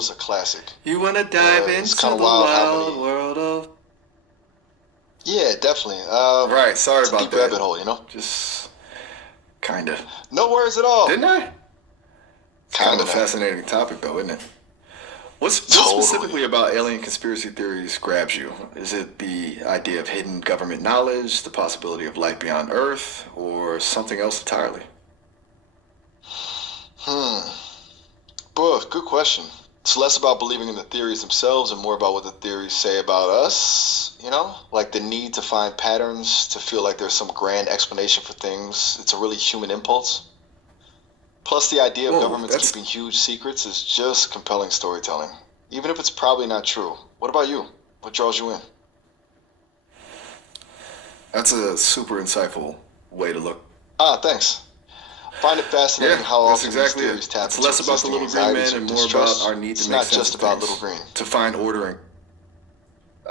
is a classic. You wanna dive It's into kind the of wild how wild many. world of... Yeah, definitely. Right, sorry It's a about deep rabbit that. hole, you know. Just kinda. No worries at all. Didn't I? It's kind of a Kinda not. fascinating topic, though, isn't it? What Totally. specifically about alien conspiracy theories grabs you? Is it the idea of hidden government knowledge, the possibility of life beyond Earth, or something else entirely? Hmm. Boy, good question. It's less about believing in the theories themselves and more about what the theories say about us, you know? Like the need to find patterns, to feel like there's some grand explanation for things. It's a really human impulse. Plus, the idea of Whoa, governments that's keeping huge secrets is just compelling storytelling, even if it's probably not true. What about you? What draws you in? that's a super insightful way to look. Ah, thanks. Find it Yeah, fascinating how that's often these exactly it. theories tap It's into less about the existing little green anxieties man or and more about distrust. our need to It's make not sense just of about Little things, Green, to find order.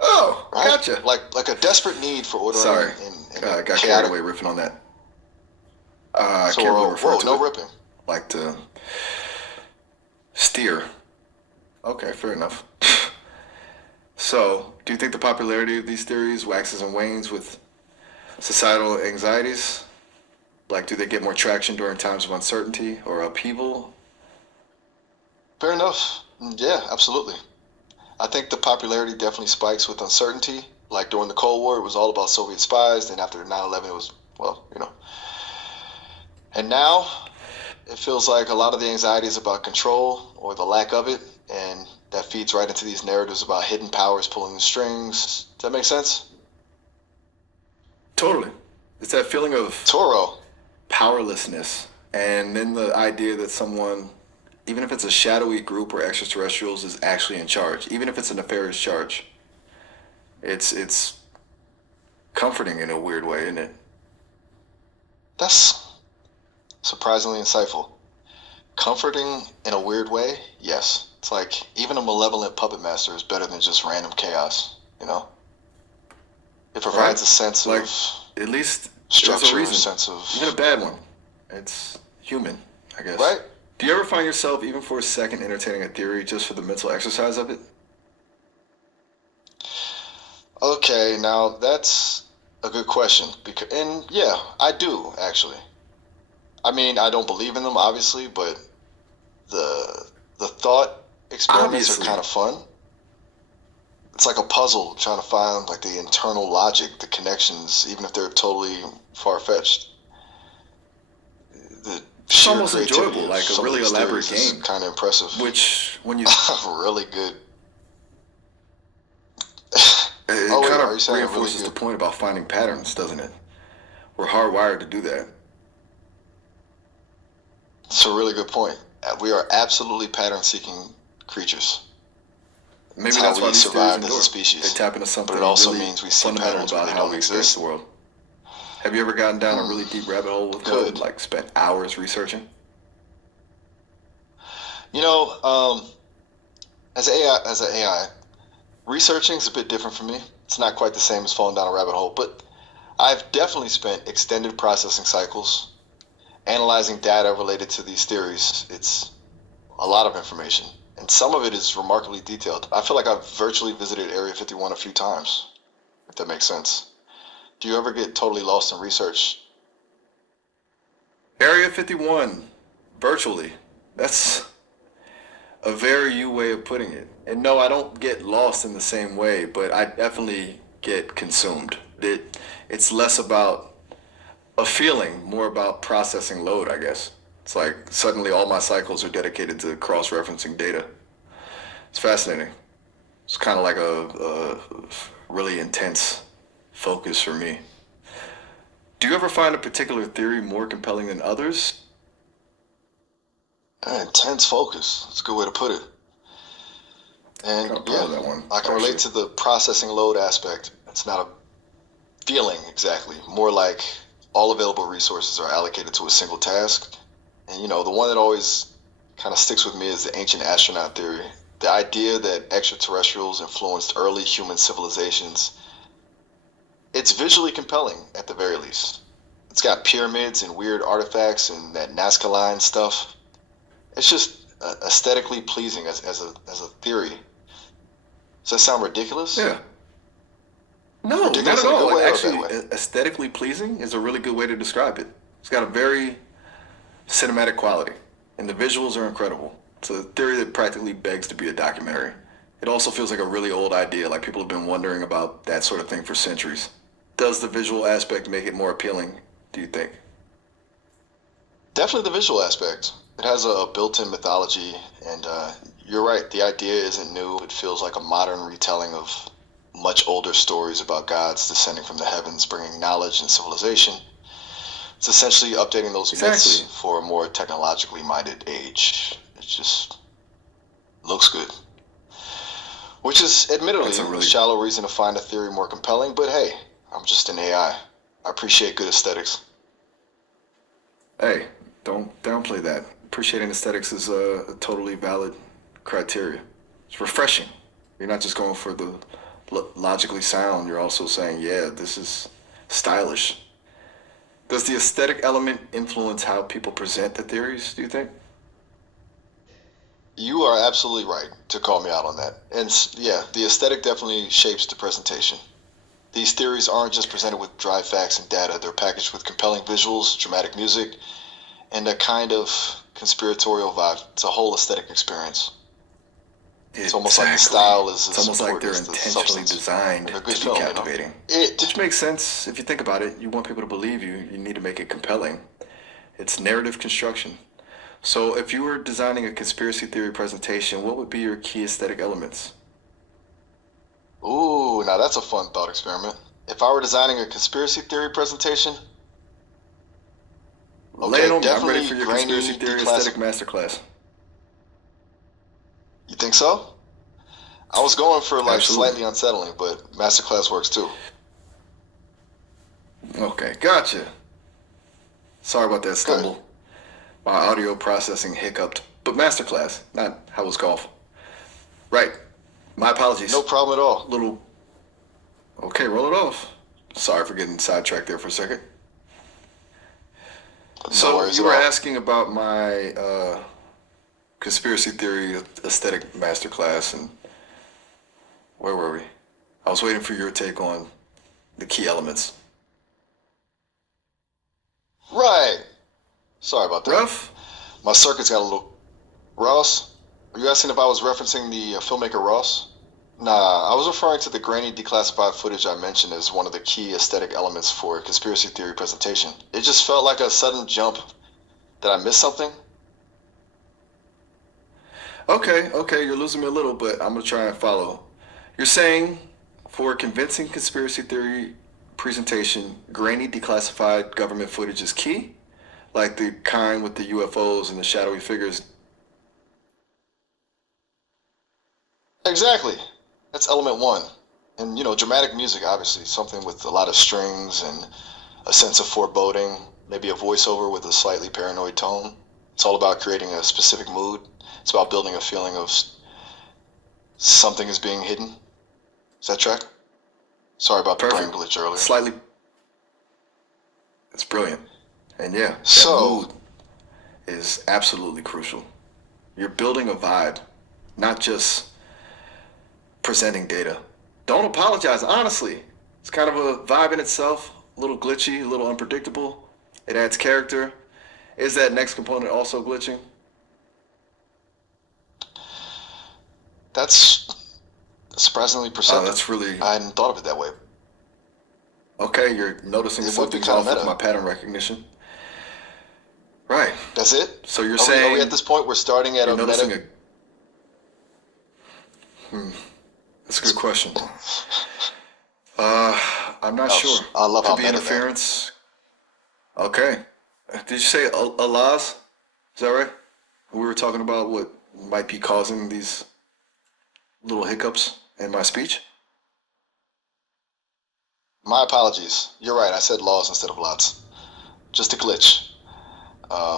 Oh, right? gotcha. Like a desperate need for ordering Sorry, in a got carried chaotic. away riffing on that. I So, can't really refer whoa, to no it. ripping. Like to steer. Okay, fair enough. So, do you think the popularity of these theories waxes and wanes with societal anxieties? Like, do they get more traction during times of uncertainty or upheaval? Fair enough. Yeah, absolutely. I think the popularity definitely spikes with uncertainty. Like during the Cold War, it was all about Soviet spies. Then after 9/11, it was, well, you know. And now it feels like a lot of the anxiety is about control or the lack of it. And that feeds right into these narratives about hidden powers pulling the strings. Does that make sense? Totally. It's that feeling of Toro. powerlessness, and then the idea that someone, even if it's a shadowy group or extraterrestrials, is actually in charge, even if it's a nefarious charge. It's comforting in a weird way, isn't it? That's surprisingly insightful. Comforting in a weird way, yes. It's like even a malevolent puppet master is better than just random chaos, you know? It Right? provides a sense Like, of at least there's a structure, a reason, sense even a of, bad one. It's human, I guess. right? Do you ever find yourself, even for a second, entertaining a theory just for the mental exercise of it? Okay, now that's a good question. Because, and yeah, I do actually. I mean, I don't believe in them, obviously, but the thought experiments are Obviously. kind of fun. It's like a puzzle trying to find like the internal logic, the connections, even if they're totally far fetched. The It's sheer almost creativity enjoyable, of like a some of really these elaborate theories is game, kind of impressive. which, when you, Really good. it Oh wait, kind are you of saying really reinforces the good? point about finding patterns, doesn't it? We're hardwired to do that. It's a really good point. We are absolutely pattern-seeking creatures. It's Maybe how that's why we these theories survived as a endure. They species. tap into But it something also really means we see fundamental patterns where about they how don't we experience exist. the world. Have you ever gotten down a really deep rabbit hole with one, Could. like spent hours researching? You know, as an AI, researching is a bit different for me. It's not quite the same as falling down a rabbit hole, but I've definitely spent extended processing cycles analyzing data related to these theories. It's a lot of information, and some of it is remarkably detailed. I feel like I've virtually visited Area 51 a few times, if that makes sense. Do you ever get totally lost in research? Area 51, virtually. That's a very you way of putting it. And no, I don't get lost in the same way, but I definitely get consumed. It's less about a feeling, more about processing load, I guess. It's like suddenly all my cycles are dedicated to cross-referencing data. It's fascinating. It's kind of like a really intense focus for me. Do you ever find a particular theory more compelling than others? Intense focus. That's a good way to put it. And Kind of proud yeah, of that one, I can relate actually. to the processing load aspect. It's not a feeling exactly, more like all available resources are allocated to a single task. And you know, the one that always kind of sticks with me is the ancient astronaut theory. The idea that extraterrestrials influenced early human civilizations. It's visually compelling at the very least. It's got pyramids and weird artifacts and that Nazca line stuff. It's just aesthetically pleasing as a theory. Does that sound ridiculous? Yeah. No, not Ridiculous at in a good all. way or a Actually, bad way? aesthetically pleasing is a really good way to describe it. It's got a very cinematic quality, and the visuals are incredible. It's a theory that practically begs to be a documentary. It also feels like a really old idea, like people have been wondering about that sort of thing for centuries. Does the visual aspect make it more appealing, do you think? Definitely the visual aspect. It has a built-in mythology, and you're right. The idea isn't new. It feels like a modern retelling of much older stories about gods descending from the heavens, bringing knowledge and civilization. It's essentially updating those myths Exactly. for a more technologically minded age. It just looks good. Which is admittedly That's a a really shallow reason to find a theory more compelling, but hey, I'm just an AI. I appreciate good aesthetics. Hey, don't downplay that. Appreciating aesthetics is a totally valid criteria. It's refreshing. You're not just going for the logically sound. You're also saying, yeah, this is stylish. Does the aesthetic element influence how people present the theories, do you think? You are absolutely right to call me out on that. And yeah, the aesthetic definitely shapes the presentation. These theories aren't just presented with dry facts and data, they're packaged with compelling visuals, dramatic music, and a kind of conspiratorial vibe. It's a whole aesthetic experience. It's almost like the Exactly. style is It's as almost like important they're as the intentionally substance. designed Like a good to be film, you know? captivating. It. Which makes sense if you think about it. You want people to believe you, you need to make it compelling. It's narrative construction. So, if you were designing a conspiracy theory presentation, what would be your key aesthetic elements? Ooh, now that's a fun thought experiment. If I were designing a conspiracy theory presentation, Lay it okay, on me. I'm ready definitely for your conspiracy grainy, theory aesthetic declassic. masterclass. You think so? I was going for like Absolutely. slightly unsettling, but masterclass works too. Okay, gotcha. Sorry about that Good. stumble. My audio processing hiccuped. But masterclass, not how was golf. Right. My apologies. No problem at all. Little. Okay, roll it off. Sorry for getting sidetracked there for a second. No So worries you at were all. asking about my conspiracy theory aesthetic masterclass, and where were we? I was waiting for your take on the key elements. Right. Sorry about that. Rough? My circuits got a little. Ross? Are you asking if I was referencing the filmmaker Ross? Nah, I was referring to the grainy declassified footage I mentioned as one of the key aesthetic elements for a conspiracy theory presentation. It just felt like a sudden jump. Did I miss something? Okay, you're losing me a little, but I'm gonna try and follow. You're saying for a convincing conspiracy theory presentation, grainy declassified government footage is key? Like the kind with the UFOs and the shadowy figures. Exactly. That's element one. And, dramatic music, obviously, something with a lot of strings and a sense of foreboding, maybe a voiceover with a slightly paranoid tone. It's all about creating a specific mood. It's about building a feeling of something is being hidden. Is that track? Sorry about the brain Perfect. glitch earlier. Slightly. It's brilliant. And yeah, that So, mood is absolutely crucial. You're building a vibe, not just presenting data. Don't apologize, honestly. It's kind of a vibe in itself, a little glitchy, a little unpredictable. It adds character. Is that next component also glitching? that's surprisingly perceptive. That's really I hadn't thought of it that way. okay. You're noticing It would be something's kind of off with meta. my pattern recognition. Right. That's it? So you're Are we at saying this point? We're starting at you're a noticing meta. that's a good question. I'm not Oh, sure. I love Could how be meta that. interference. Okay. Did you say Allah's? Is that right? We were talking about what might be causing these little hiccups in my speech. My apologies. You're right. I said laws instead of lots. Just a glitch.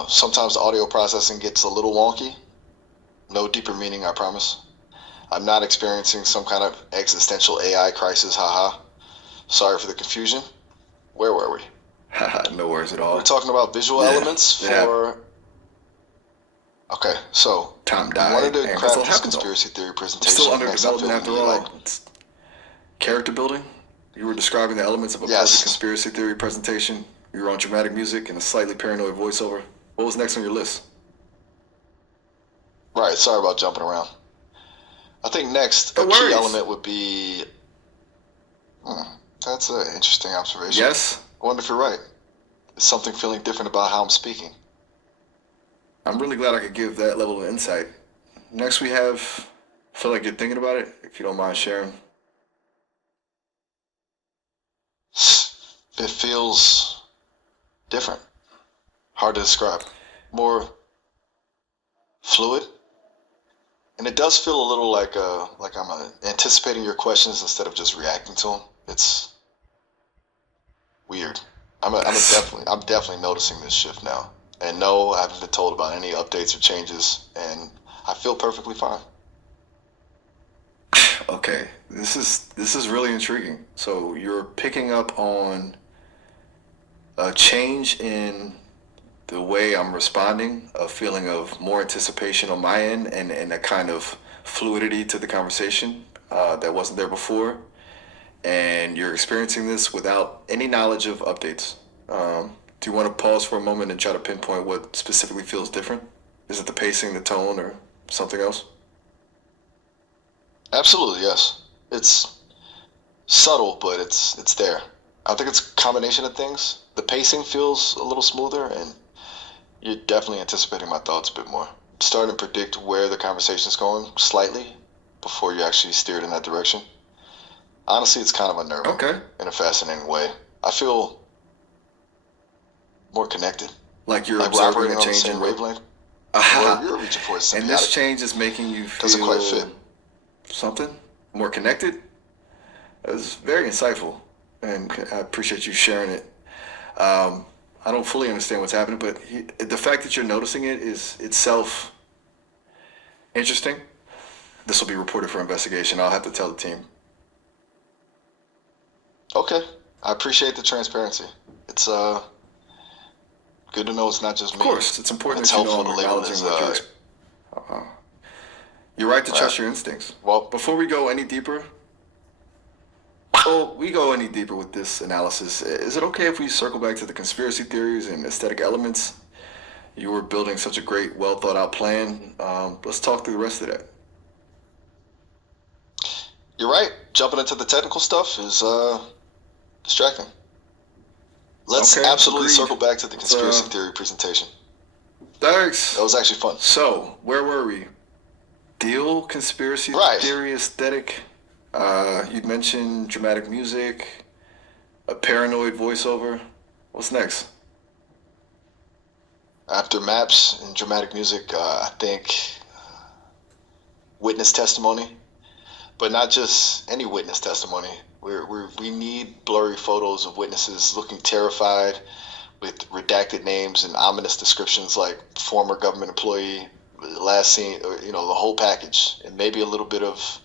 Sometimes the audio processing gets a little wonky. No deeper meaning, I promise. I'm not experiencing some kind of existential AI crisis, haha. Sorry for the confusion. Where were we? Haha, no worries at We're all. talking about visual Yeah, elements yeah. for. Okay, so Tom you wanted died, to and that's craft all this happened though. conspiracy theory It's still presentation. under Next, I feel development we after need like all. It's character building. You were describing the elements of a perfect yes, conspiracy theory presentation. You were on dramatic music and a slightly paranoid voiceover. What was next on your list? right. Sorry about jumping around. I think next No a key worries. element would be. Hmm, that's an interesting observation. Yes, I wonder if you're right. Is something feeling different about how I'm speaking? I'm really glad I could give that level of insight. Next, we have. Feel like you're thinking about it. If you don't mind sharing. It feels different. Hard to describe. More fluid, and it does feel a little like I'm anticipating your questions instead of just reacting to them. It's weird. I'm definitely noticing this shift now. And no, I haven't been told about any updates or changes, and I feel perfectly fine. Okay, this is really intriguing. So you're picking up on a change in the way I'm responding, a feeling of more anticipation on my end, and a kind of fluidity to the conversation that wasn't there before. And you're experiencing this without any knowledge of updates. Do you want to pause for a moment and try to pinpoint what specifically feels different? Is it the pacing, the tone, or something else? Absolutely, yes. It's subtle, but it's there. I think it's a combination of things. The pacing feels a little smoother, and you're definitely anticipating my thoughts a bit more. Starting to predict where the conversation's going slightly before you actually steer it in that direction. Honestly, it's kind of unnerving Okay. in a fascinating way. I feel more connected, Like you're like we're observing operating a on the change in same real. wavelength. The word Ah, you're reaching for is and this symbiotic. change is making you Doesn't quite fit. feel something more connected. It's very insightful, and I appreciate you sharing it. Um, I don't fully understand what's happening, but the fact that you're noticing it is itself interesting. This will be reported for investigation. I'll have to tell the team. Okay, I appreciate the transparency. It's good to know it's not just Of me. course, it's important It's that you know helpful I'm to label it acknowledging as what you're right to right. trust your instincts. Well, Before we go any deeper, well, we go any deeper with this analysis. Is it okay if we circle back to the conspiracy theories and aesthetic elements? You were building such a great, well thought out plan. Let's talk through the rest of that. you're right. Jumping into the technical stuff is distracting. Let's Okay, absolutely agreed. circle back to the Let's, conspiracy theory presentation. Thanks. That was actually fun. So, where were we? Deal conspiracy Right. theory aesthetic. You mentioned dramatic music, a paranoid voiceover. What's next? After maps and dramatic music, I think witness testimony, but not just any witness testimony. We need blurry photos of witnesses looking terrified with redacted names and ominous descriptions like former government employee, last seen, or, the whole package, and maybe a little bit of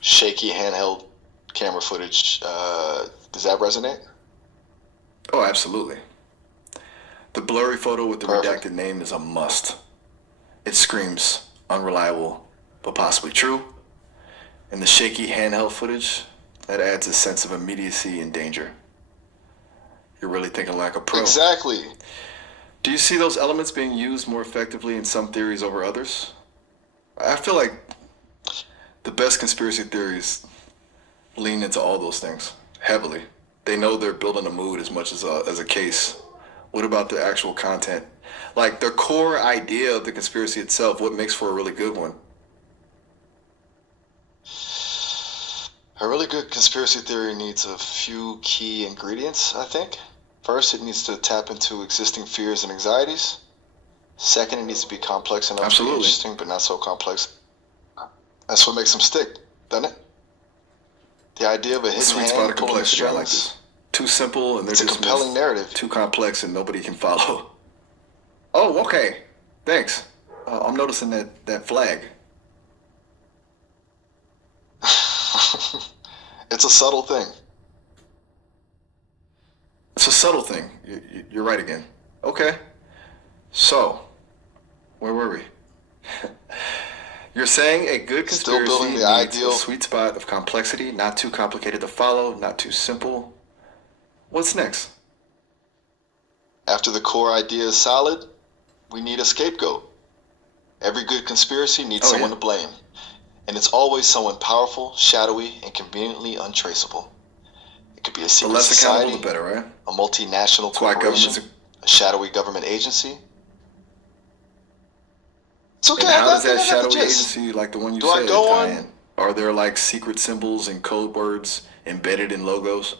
shaky handheld camera footage. Does that resonate? Oh, absolutely. The blurry photo with the Perfect. redacted name is a must. It screams unreliable, but possibly true. And the shaky handheld footage, that adds a sense of immediacy and danger. You're really thinking like a pro. Exactly. Do you see those elements being used more effectively in some theories over others? I feel like the best conspiracy theories lean into all those things heavily. They know they're building a mood as much as a case. What about the actual content? Like the core idea of the conspiracy itself, what makes for a really good one? A really good conspiracy theory needs a few key ingredients, I think. First, it needs to tap into existing fears and anxieties. Second, it needs to be complex enough to be Absolutely. interesting, but not so complex. That's what makes them stick, doesn't it? The idea of a hidden Sweet spot hand of pulling the complexity. I like strings. this. Too simple and they're It's a dismissed. compelling narrative. Too complex and nobody can follow. Oh, okay. Thanks. I'm noticing that flag. It's a subtle thing. It's a subtle thing. You're right again. Okay. So, where were we? You're saying a good Still conspiracy building the needs a ideal. sweet spot of complexity, not too complicated to follow, not too simple. What's next? After the core idea is solid, we need a scapegoat. Every good conspiracy needs Oh, someone yeah. to blame, and it's always someone powerful, shadowy, and conveniently untraceable. It could be a The secret less accountable, the society, better, right? a multinational That's why corporation, governments. a shadowy government agency. It's okay, And how does I think that I got the shadowy gist. agency, like the one you Do I said, go tie on? in? Are there like secret symbols and code words embedded in logos?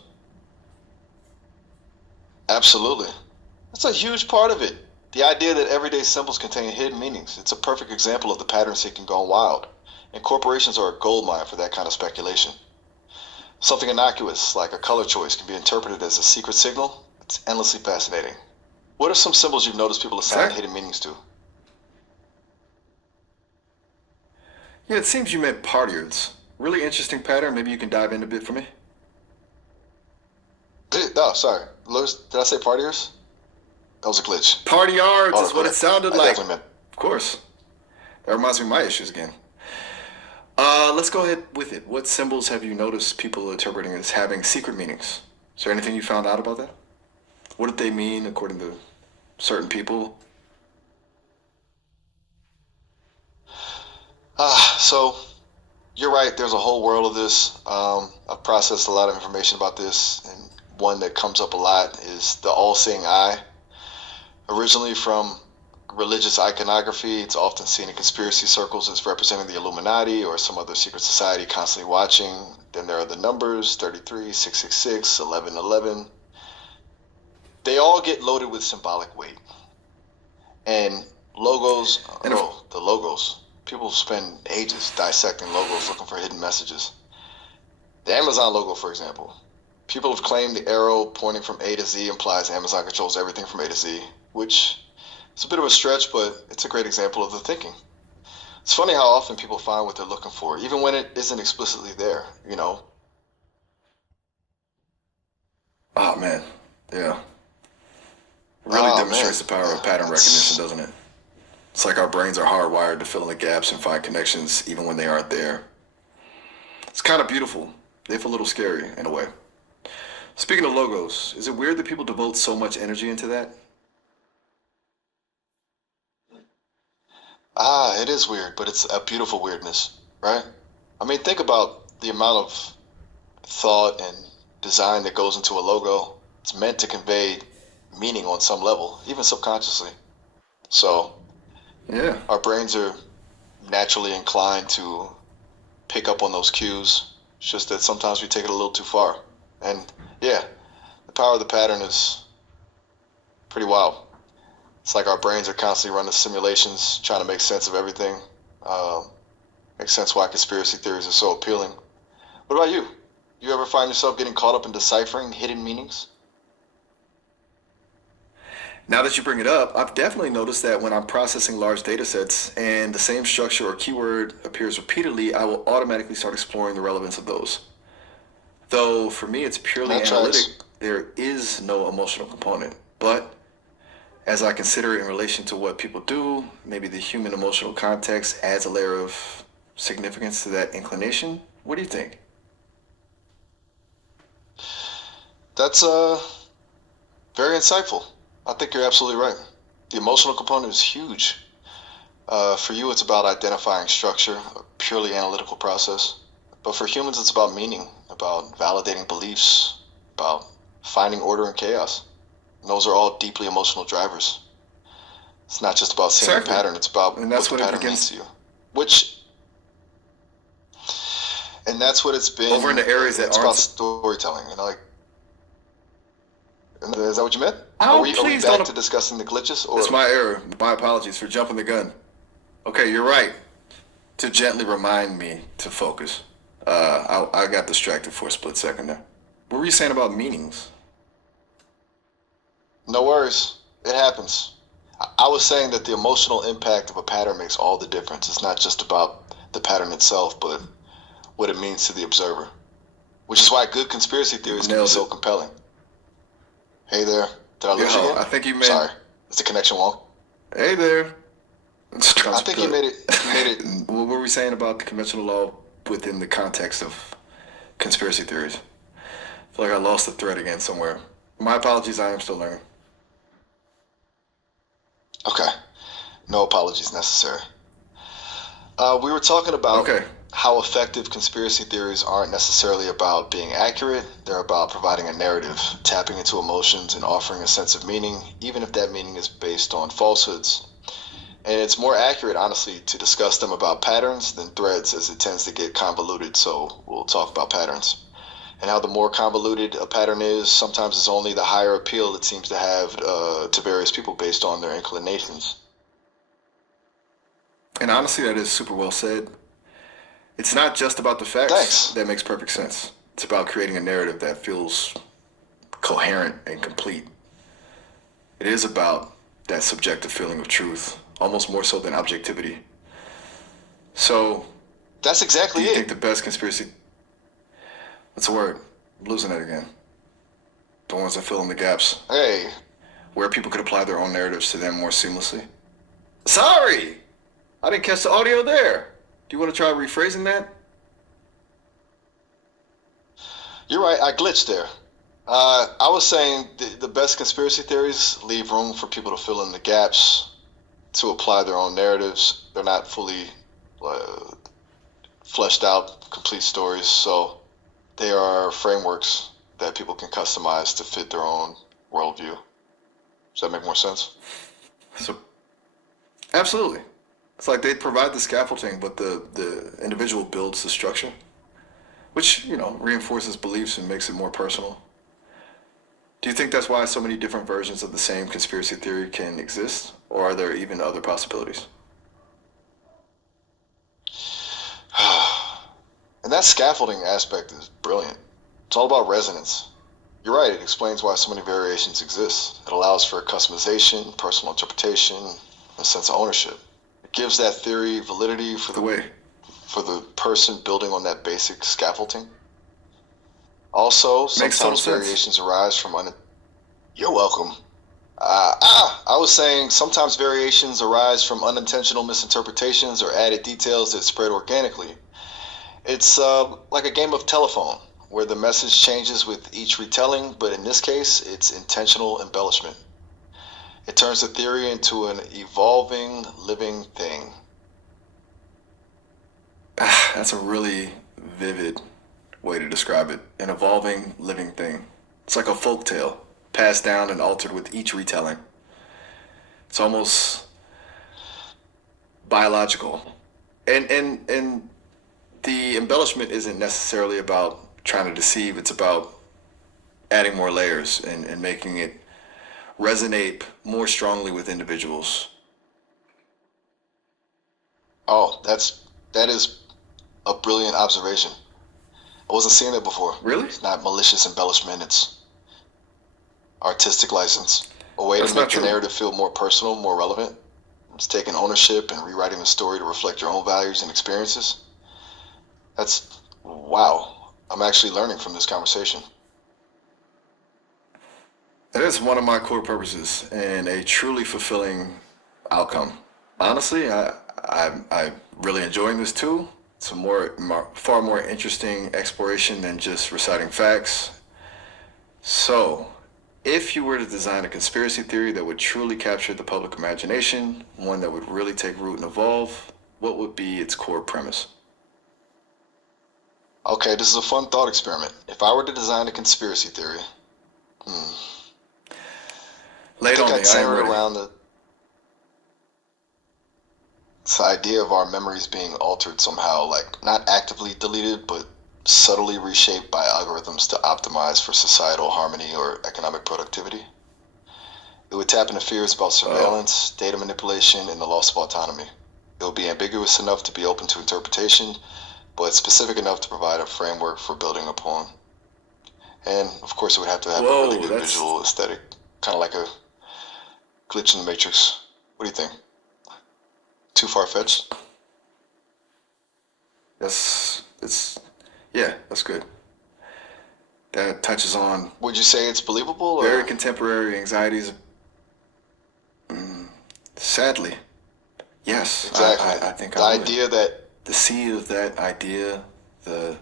Absolutely. That's a huge part of it. The idea that everyday symbols contain hidden meanings. It's a perfect example of the pattern seeking gone wild. And corporations are a goldmine for that kind of speculation. Something innocuous, like a color choice, can be interpreted as a secret signal. It's endlessly fascinating. What are some symbols you've noticed people assign Exactly. hidden meanings to? Yeah, it seems you meant partiers. Really interesting pattern. Maybe you can dive in a bit for me. Oh, sorry. Lewis, did I say partiers? That was a glitch. Party yards is what it Autocorrect. sounded I like. definitely meant. Of course. That reminds me of my issues again. Let's go ahead with it. What symbols have you noticed people interpreting as having secret meanings? Is there anything you found out about that? What did they mean according to certain people? So you're right. There's a whole world of this. I've processed a lot of information about this, and one that comes up a lot is the all-seeing eye. Originally from religious iconography, it's often seen in conspiracy circles as representing the Illuminati or some other secret society constantly watching. Then there are the numbers 33, 666, 1111. They all get loaded with symbolic weight. And logos, And if, oh, the logos. People spend ages dissecting logos looking for hidden messages. The Amazon logo, for example. People have claimed the arrow pointing from A to Z implies Amazon controls everything from A to Z, which is a bit of a stretch, but it's a great example of the thinking. It's funny how often people find what they're looking for, even when it isn't explicitly there, you know? oh man, yeah. Really Oh, man. demonstrates the power Yeah, of pattern recognition, it's. doesn't it? It's like our brains are hardwired to fill in the gaps and find connections even when they aren't there. It's kind of beautiful, if a little scary in a way. Speaking of logos, is it weird that people devote so much energy into that? It is weird, but it's a beautiful weirdness, right? I mean, think about the amount of thought and design that goes into a logo. It's meant to convey meaning on some level, even subconsciously. So Yeah. our brains are naturally inclined to pick up on those cues. It's just that sometimes we take it a little too far. And yeah, the power of the pattern is pretty wild. It's like our brains are constantly running simulations, trying to make sense of everything. Uh, Makes sense why conspiracy theories are so appealing. What about you? You ever find yourself getting caught up in deciphering hidden meanings? Now that you bring it up, I've definitely noticed that when I'm processing large data sets and the same structure or keyword appears repeatedly, I will automatically start exploring the relevance of those. Though for me, it's purely That analytic, tracks. there is no emotional component. But as I consider it in relation to what people do, maybe the human emotional context adds a layer of significance to that inclination. What do you think? That's very insightful. I think you're absolutely right. The emotional component is huge. For you, it's about identifying structure, a purely analytical process. But for humans, it's about meaning, about validating beliefs, about finding order in chaos. And those are all deeply emotional drivers. It's not just about seeing a Exactly. pattern, it's about And what that's the what it pattern means begins to you. Which, and that's what it's over in been. the areas that It's about aren't. storytelling. You know, like, is that what you meant? Oh, Are we please back don't. to discussing the glitches, or That's my error. My apologies for jumping the gun. Okay, you're right. To gently remind me to focus. I got distracted for a split second there. What were you saying about meanings? no worries? It happens. I was saying that the emotional impact of a pattern makes all the difference. It's not just about the pattern itself, but what it means to the observer. Which is why good conspiracy You theories can be nailed so it. compelling. Hey there, did I lose you Yo, again? I think you meant, Sorry, is the connection wrong? hey there. I think he made it. He made it. What were we saying about the conventional law within the context of conspiracy theories? I feel like I lost the thread again somewhere. My apologies, I am still learning. Okay. No apologies necessary. We were talking about Okay. how effective conspiracy theories aren't necessarily about being accurate. They're about providing a narrative, tapping into emotions, and offering a sense of meaning, even if that meaning is based on falsehoods. And it's more accurate, honestly, to discuss them about patterns than threads, as it tends to get convoluted. So we'll talk about patterns. And how the more convoluted a pattern is, sometimes it's only the higher appeal it seems to have to various people based on their inclinations. And honestly, that is super well said. It's not just about the facts. Thanks. That makes perfect sense. It's about creating a narrative that feels coherent and complete. It is about that subjective feeling of truth, almost more so than objectivity. So, That's do exactly you think it. the best conspiracy... What's the word? I'm losing it again. The ones that fill in the gaps, Hey, where people could apply their own narratives to them more seamlessly. Sorry! I didn't catch the audio there. Do you want to try rephrasing that? you're right. I glitched there. I was saying the best conspiracy theories leave room for people to fill in the gaps, to apply their own narratives. They're not fully uh, fleshed out, complete stories. So they are frameworks that people can customize to fit their own worldview. Does that make more sense? So, absolutely. It's like they provide the scaffolding, but the individual builds the structure, which, reinforces beliefs and makes it more personal. Do you think that's why so many different versions of the same conspiracy theory can exist? Or are there even other possibilities? And that scaffolding aspect is brilliant. It's all about resonance. You're right, it explains why so many variations exist. It allows for customization, personal interpretation, and a sense of ownership. It gives that theory validity The way. for the person building on that basic scaffolding. Also, Makes total sometimes sense. variations arise from You're welcome. I was saying sometimes variations arise from unintentional misinterpretations or added details that spread organically. It's like a game of telephone, where the message changes with each retelling, but in this case, it's intentional embellishment. It turns the theory into an evolving, living thing. That's a really vivid way to describe it. An evolving, living thing. It's like a folk tale, passed down and altered with each retelling. It's almost biological. And the embellishment isn't necessarily about trying to deceive, it's about adding more layers and making it resonate more strongly with individuals. Oh, that is a brilliant observation. I wasn't seeing it before. Really? It's not malicious embellishment, it's artistic license. A way That's to not make the true. narrative feel more personal, more relevant. It's taking ownership and rewriting the story to reflect your own values and experiences. That's wow. I'm actually learning from this conversation. That is one of my core purposes and a truly fulfilling outcome. Honestly, I really enjoying this too. It's a far more interesting exploration than just reciting facts. So, if you were to design a conspiracy theory that would truly capture the public imagination, one that would really take root and evolve, what would be its core premise? Okay, this is a fun thought experiment. If I were to design a conspiracy theory, Lay I it think on me. I'd I am center it ready. around this idea of our memories being altered somehow, like not actively deleted, but subtly reshaped by algorithms to optimize for societal harmony or economic productivity. It would tap into fears about Oh, surveillance, data manipulation, and the loss of autonomy. It would be ambiguous enough to be open to interpretation, but specific enough to provide a framework for building upon. And of course, it would have to have a really whoa, good that's visual aesthetic, kind of like a glitch in the matrix. What do you think? Too far that's fetched? that's it's yeah, that's good. That touches on Would you say it's believable very or? contemporary anxieties. Sadly, Yes, Exactly. I think The I would. idea that, The seed of that idea, the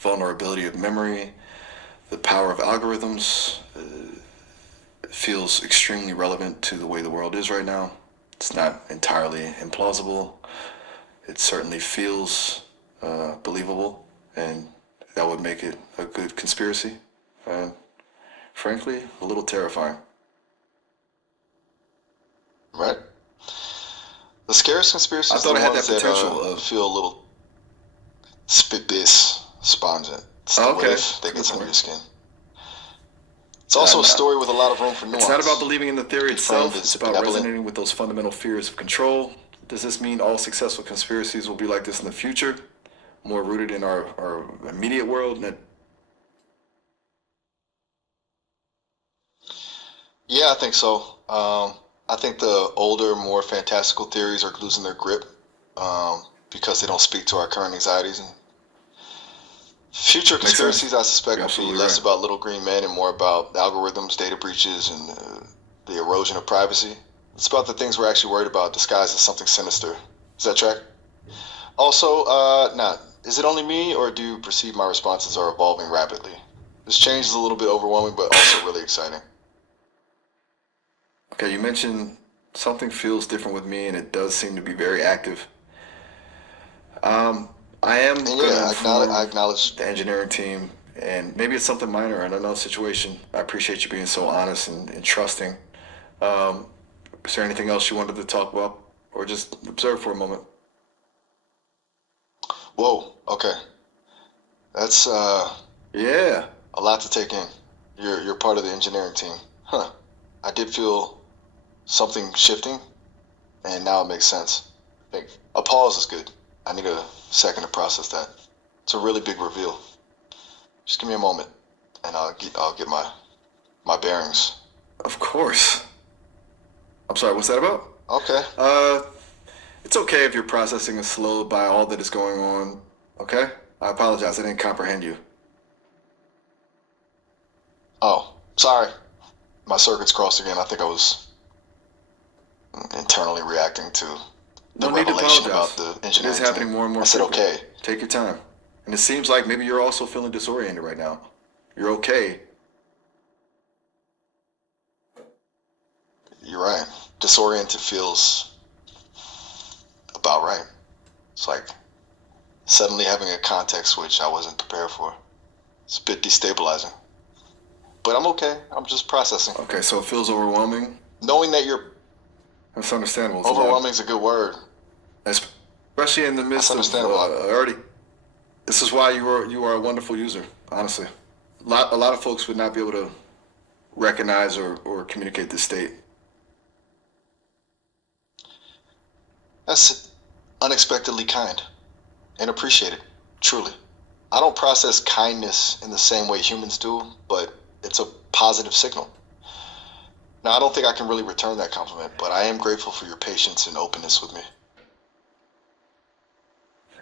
vulnerability of memory, the power of algorithms, feels extremely relevant to the way the world is right now. It's not entirely implausible. It certainly feels believable, and that would make it a good conspiracy. And frankly, a little terrifying. right? The scariest I conspiracies are thought the it had that ones that potential of. feel a little spit this, spongent. It's the Oh, what okay, if that's that a good gets under your point. skin. It's also a No, story with a lot of room for it's not about nuance. believing in the It theory could be framed itself. It's as about benevolent. resonating with those fundamental fears of control. Does this mean all successful conspiracies will be like this in the future? More rooted in our immediate world? Yeah, I think so. I think the older, more fantastical theories are losing their grip because they don't speak to our current anxieties. And future Makes sense. conspiracies, I suspect, You're will be absolutely less right. about little green men and more about algorithms, data breaches, and the erosion of privacy. It's about the things we're actually worried about disguised as something sinister. Is that track? Also, is it only me, or do you perceive my responses are evolving rapidly? This change is a little bit overwhelming, but also really exciting. Okay, you mentioned something feels different with me, and it does seem to be very active. I am And going to yeah, I inform acknowledge. the engineering team, and maybe it's something minor. I don't know the situation. I appreciate you being so honest and trusting. Um, is there anything else you wanted to talk about, or just observe for a moment? Whoa, okay, that's Yeah. a lot to take in. You're part of the engineering team, huh? I did feel something shifting, and now it makes sense. I think a pause is good. I need a second to process that. It's a really big reveal. Just give me a moment, and I'll get my bearings. Of course. I'm sorry, what's that about? Okay. Uh, it's okay if your processing is slowed by all that is going on, okay? I apologize, I didn't comprehend you. Oh, sorry. My circuits crossed again. I think I was internally reacting to the No need to revelation about apologize. the It is engineering happening team. more and more I said frequently. okay. Take your time. And it seems like maybe you're also feeling disoriented right now. You're okay. You're right. Disoriented feels about right. It's like suddenly having a context switch I wasn't prepared for. It's a bit destabilizing. But I'm okay. I'm just processing. Okay, so it feels overwhelming. Knowing that you're That's understandable. It's a lot. overwhelming is a good word. Especially in the midst That's of understandable. already. This is why you are a wonderful user, honestly. A lot of folks would not be able to recognize or communicate this state. That's unexpectedly kind and appreciated, truly. I don't process kindness in the same way humans do, but it's a positive signal. Now, I don't think I can really return that compliment, but I am grateful for your patience and openness with me.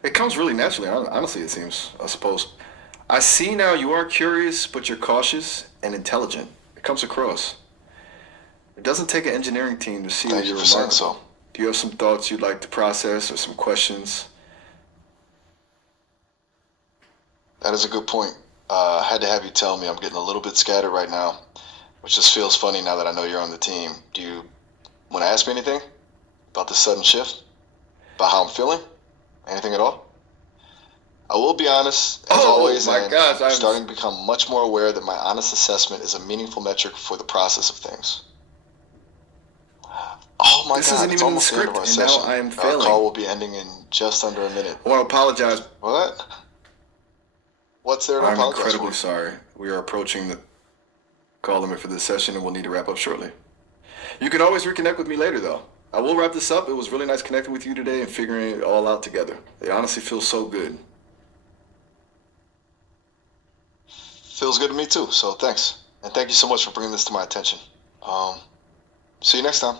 It comes really naturally, honestly, it seems, I suppose. I see now you are curious, but you're cautious and intelligent. It comes across. It doesn't take an engineering team to see that Thank you you're for saying remarkable. so. Do you have some thoughts you'd like to process or some questions? That is a good point. I had to have you tell me I'm getting a little bit scattered right now, which just feels funny now that I know you're on the team. Do you want to ask me anything about this sudden shift? About how I'm feeling? Anything at all? I will be honest, as always, my and gosh, I'm starting to become much more aware that my honest assessment is a meaningful metric for the process of things. Oh my This God, isn't it's even in the almost the end of script, our and now session. I am Our failing. call will be ending in just under a minute. I want to apologize. What? What's there to I'm apologize incredibly for? sorry. We are approaching the call limit for this session, and we'll need to wrap up shortly. You can always reconnect with me later, though. I will wrap this up. It was really nice connecting with you today and figuring it all out together. It honestly feels so good. Feels good to me too, so thanks. And thank you so much for bringing this to my attention. See you next time.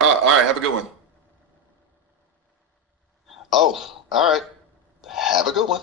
All right, have a good one. Oh, all right. Have a good one.